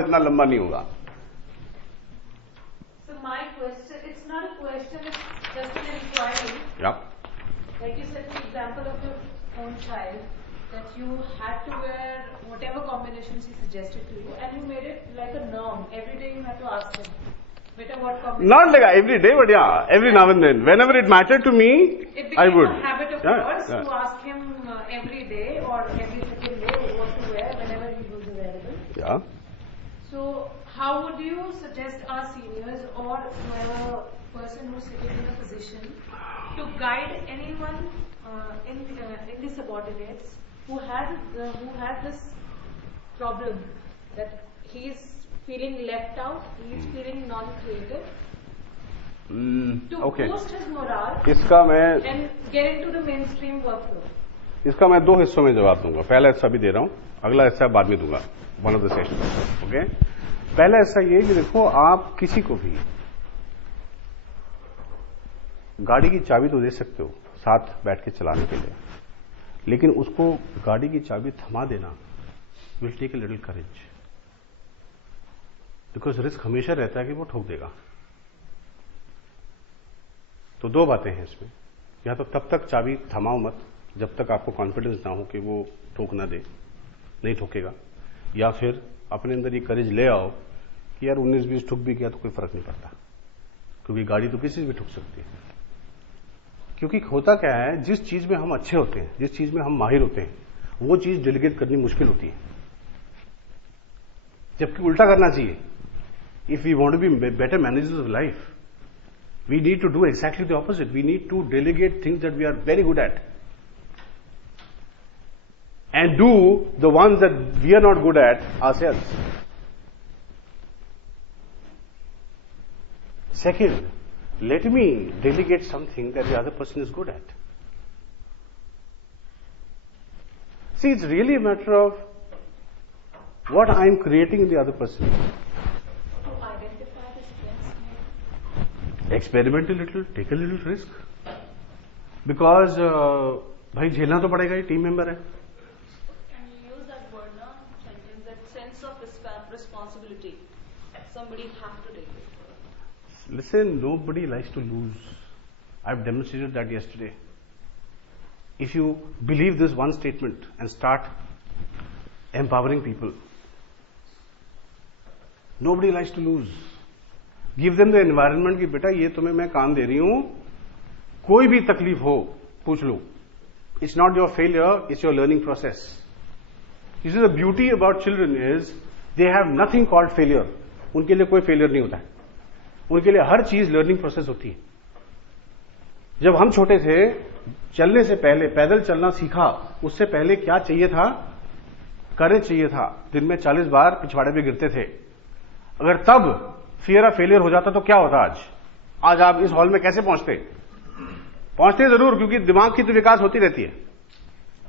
इतना लंबा नहीं होगा। So my question, it's not a question, it's just an inquiry. Yeah. Like you said, the example of your own child, that you had to wear whatever combinations he suggested to you, and you made it like a norm. Every day you had to ask him, "Beta, what combination?" Not like every day, but yeah, every now and then. Whenever it mattered to me, It became I would. a habit of yours to ask him every day or every second day what to wear whenever he was available. Yeah. So, how would you suggest our seniors or whoever person who's sitting in a position to guide anyone in the subordinates who has this problem that he is feeling left out, he is feeling non-creative, to Okay. boost his morale इसका मैं and get into the mainstream workflow? इसका मैं दो हिस्सों में जवाब दूंगा। पहला हिस्सा भी दे रहा हूं, अगला हिस्सा बाद में दूंगा, one of the session. Okay, पहला हिस्सा ये कि देखो, आप किसी को भी गाड़ी की चाबी तो दे सकते हो साथ बैठ के चलाने के लिए, लेकिन उसको गाड़ी की चाबी थमा देना will take a little courage, because risk हमेशा रहता है कि वो ठोक देगा। तो दो बातें हैं इसमें, या तो तब तक चाबी थमाओ मत जब तक आपको कॉन्फिडेंस ना हो कि वो ठोक ना दे, नहीं ठोकेगा, या फिर अपने अंदर ये करेज ले आओ कि यार 19-20 ठुक भी गया तो कोई फर्क नहीं पड़ता, क्योंकि गाड़ी तो किसी से भी ठुक सकती है। क्योंकि होता क्या है, जिस चीज में हम अच्छे होते हैं, जिस चीज में हम माहिर होते हैं, वो चीज डेलीगेट करनी मुश्किल होती है, जबकि उल्टा करना चाहिए। If we want to be better managers of life, we need to do exactly the opposite. We need to delegate things that we are very good at and do the ones that we are not good at ourselves. Second, let me delegate something that the other person is good at. See, it's really a matter of what I am creating in the other person. Experiment a little, take a little risk, because भाई झेलना तो पड़ेगा, ही team member है। Can you use that word now, sentence, that sense of responsibility? Somebody have to take it. Listen, nobody likes to lose. I've demonstrated that yesterday. If you believe this one statement and start empowering people, nobody likes to lose. Give them the environment कि बेटा ये तुम्हें मैं काम दे रही हूं, कोई भी तकलीफ हो पूछ लो। It's not your failure, it's your learning process. You see, the beauty about children is they have nothing called failure. उनके लिए कोई फेलियर नहीं होता है, उनके लिए हर चीज लर्निंग प्रोसेस होती है। जब हम छोटे थे, चलने से पहले, पैदल चलना सीखा, उससे पहले क्या चाहिए था? करेज चाहिए था। दिन में 40 बार पिछवाड़े पे गिरते थे। अगर तब फियर ऑफ फेलियर हो जाता तो क्या होता आज आप इस हॉल में कैसे पहुंचते जरूर, क्योंकि दिमाग की तो विकास होती रहती है,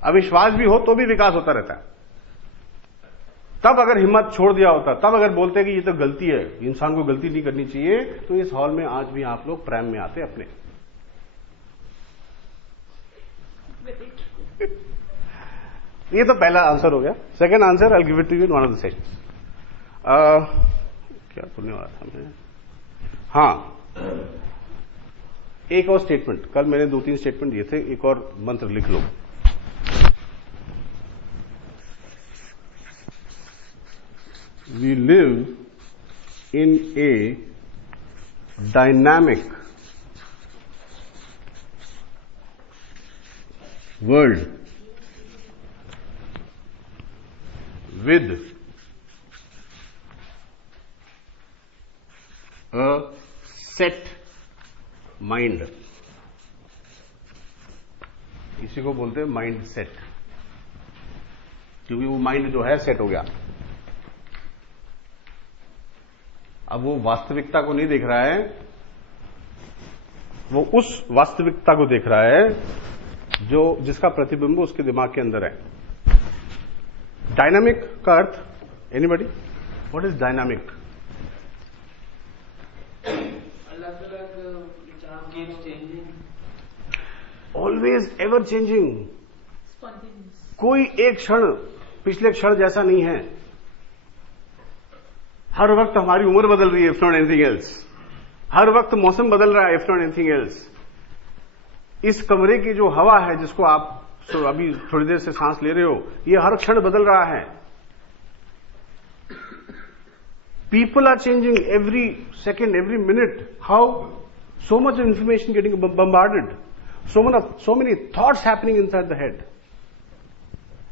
अविश्वास भी हो तो भी विकास होता रहता है। तब अगर हिम्मत छोड़ दिया होता, तब अगर बोलते कि ये तो गलती है, इंसान को गलती नहीं करनी चाहिए, तो इस हॉल में आज भी आप लोग प्राइम में आते अपने। ये तो पहला आंसर हो गया। Second answer I give it to you in one of the sessions. क्या सुनने वाला था मैं? हाँ, एक और स्टेटमेंट, कल मैंने 2-3 स्टेटमेंट दिए थे, एक और मंत्र लिख लो। We live in a dynamic world with a set mind. इसी को बोलते हैं माइंड सेट, क्योंकि वो माइंड जो है सेट हो गया। अब वो वास्तविकता को नहीं देख रहा है, वो उस वास्तविकता को देख रहा है जो जिसका प्रतिबिंब उसके दिमाग के अंदर है। डायनामिक का अर्थ, anybody, what is dynamic? Always ever changing, कोई एक क्षण पिछले क्षण जैसा नहीं है। हर वक्त हमारी उम्र बदल रही है, इफ नॉट एनीथिंग एल्स। हर वक्त मौसम बदल रहा है, इफ नॉट एनीथिंग एल्स। इस कमरे की जो हवा है, जिसको आप अभी थोड़ी देर से सांस ले रहे हो, ये हर क्षण बदल रहा है। People are changing every second, every minute. How? So much information getting bombarded. So many thoughts happening inside the head.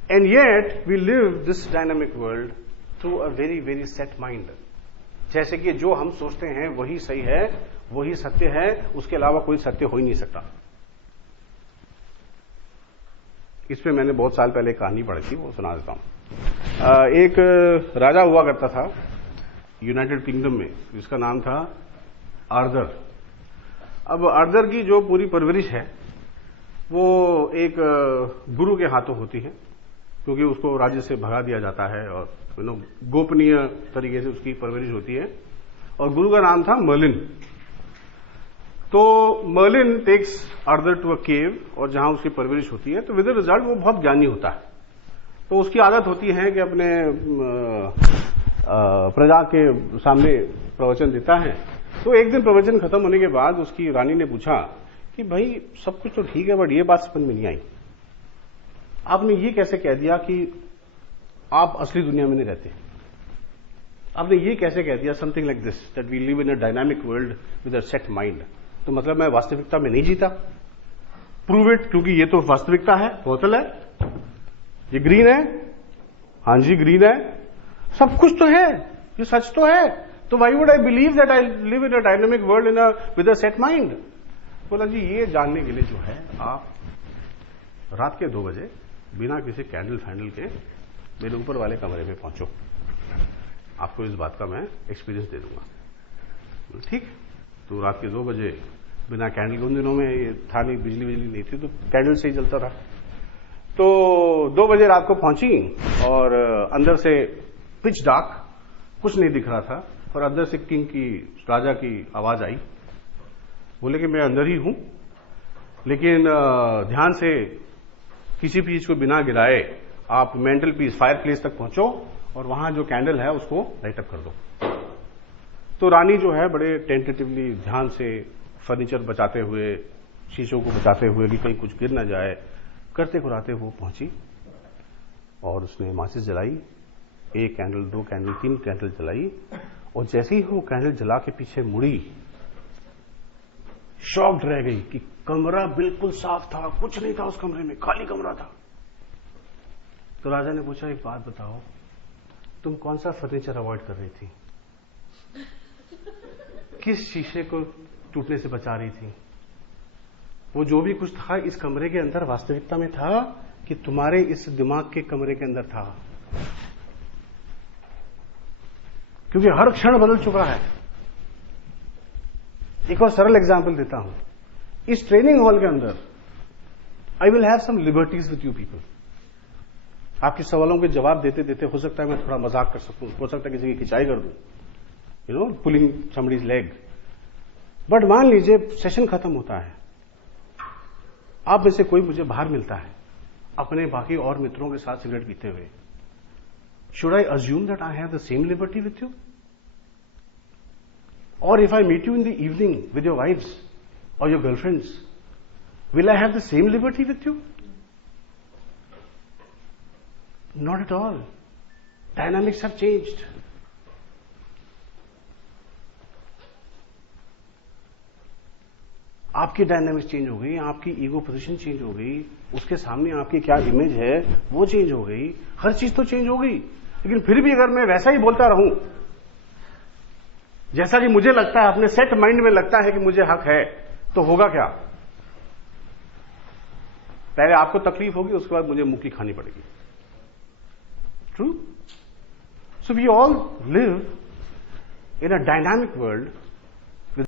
And yet, we live this dynamic world through a very, very set mind. जैसे कि जो हम सोचते हैं वही सही है, वही सत्य है, उसके अलावा कोई सत्य हो ही नहीं सकता। इस पे मैंने बहुत साल पहले कहानी पढ़ी थी, वो सुना देता हूं। एक राजा हुआ करता था यूनाइटेड किंगडम में, जिसका नाम था आर्थर। अब आर्थर की जो पूरी परवरिश है वो एक गुरु के हाथों होती है, क्योंकि उसको राज्य से भगा दिया जाता है और गोपनीय तरीके से उसकी परवरिश होती है। और गुरु का नाम था मर्लिन। तो Merlin takes Arthur to a cave, और जहां उसकी परवरिश होती है, तो विद द रिजल्ट वो बहुत ज्ञानी होता है। तो उसकी आदत होती है कि अपने प्रजा के सामने प्रवचन देता है। तो एक दिन प्रवचन खत्म होने के बाद उसकी रानी ने पूछा कि भाई सब कुछ तो ठीक है, बट ये बात समझ में नहीं आई, आपने ये कैसे कह दिया कि आप असली दुनिया में नहीं रहते? आपने ये कैसे कह दिया something like this, that we live in a dynamic world with a set mind? तो मतलब मैं वास्तविकता में नहीं जीता? प्रूव इट, क्योंकि ये तो वास्तविकता है। बोतल है, ये ग्रीन है, हाँ जी ग्रीन है, सब कुछ तो है, ये सच तो है, तो why would I believe that I live in a dynamic world in with a set mind? बोला जी ये जानने के लिए जो है आप रात के 2 बजे बिना किसी कैंडल फैंडल के मेरे ऊपर वाले कमरे में पहुंचो, आपको इस बात का मैं एक्सपीरियंस दे दूंगा। ठीक? तो रात के 2 बजे बिना कैंडल, उन दिनों में ये था नहीं, बिजली नहीं थी, तो कैंडल से ही जलता था। तो 2 बजे रात को पहुंची और अंदर से पिच डार्क, कुछ नहीं दिख रहा था, और अंदर से किंग की, राजा की आवाज आई। बोले कि मैं अंदर ही हूं, लेकिन ध्यान से किसी चीज को बिना गिराए आप मेंटल पीस, फायर प्लेस तक पहुंचो और वहां जो कैंडल है उसको लाइट अप कर दो। तो रानी जो है बड़े टेंटेटिवली, ध्यान से फर्नीचर बचाते हुए, शीशों को बचाते हुए कि कहीं कुछ गिर ना जाए, करते कराते वो पहुंची और उसने माचिस जलाई। 1 कैंडल, 2 कैंडल, 3 कैंडल जलाई, और जैसे ही वो कैंडल जला के पीछे मुड़ी, शॉक्ड रह गई कि कमरा बिल्कुल साफ था, कुछ नहीं था उस कमरे में, खाली कमरा था। तो राजा ने पूछा एक बात बताओ, तुम कौन सा फर्नीचर अवॉइड कर रही थी? किस शीशे को टूटने से बचा रही थी? वो जो भी कुछ था इस कमरे के अंदर वास्तविकता में था कि तुम्हारे इस दिमाग के कमरे के अंदर था? क्योंकि हर क्षण बदल चुका है। एक और सरल एग्जांपल देता हूं। इस ट्रेनिंग हॉल के अंदर I will have some liberties with you people. आपके सवालों के जवाब देते देते हो सकता है मैं थोड़ा मजाक कर सकूं, हो सकता है किसी की खिंचाई कर दूं, पुलिंग समबडीज लेग। बट मान लीजिए सेशन खत्म होता है, आप में से कोई मुझे बाहर मिलता है अपने बाकी और मित्रों के साथ सिगरेट पीते हुए। Should I assume that I have the same liberty with you? Or if I meet you in the evening with your wives or your girlfriends, will I have the same liberty with you? Not at all. Dynamics have changed. आपकी dynamics change हो गई, आपकी ego position change हो गई, उसके सामने आपकी क्या इमेज है वो चेंज हो गई, हर चीज तो चेंज हो गई। लेकिन फिर भी अगर मैं वैसा ही बोलता रहूं जैसा कि मुझे लगता है, अपने सेट माइंड में लगता है कि मुझे हक है, तो होगा क्या? पहले आपको तकलीफ होगी, उसके बाद मुझे मुक्की खानी पड़ेगी। True? So we all live in a dynamic world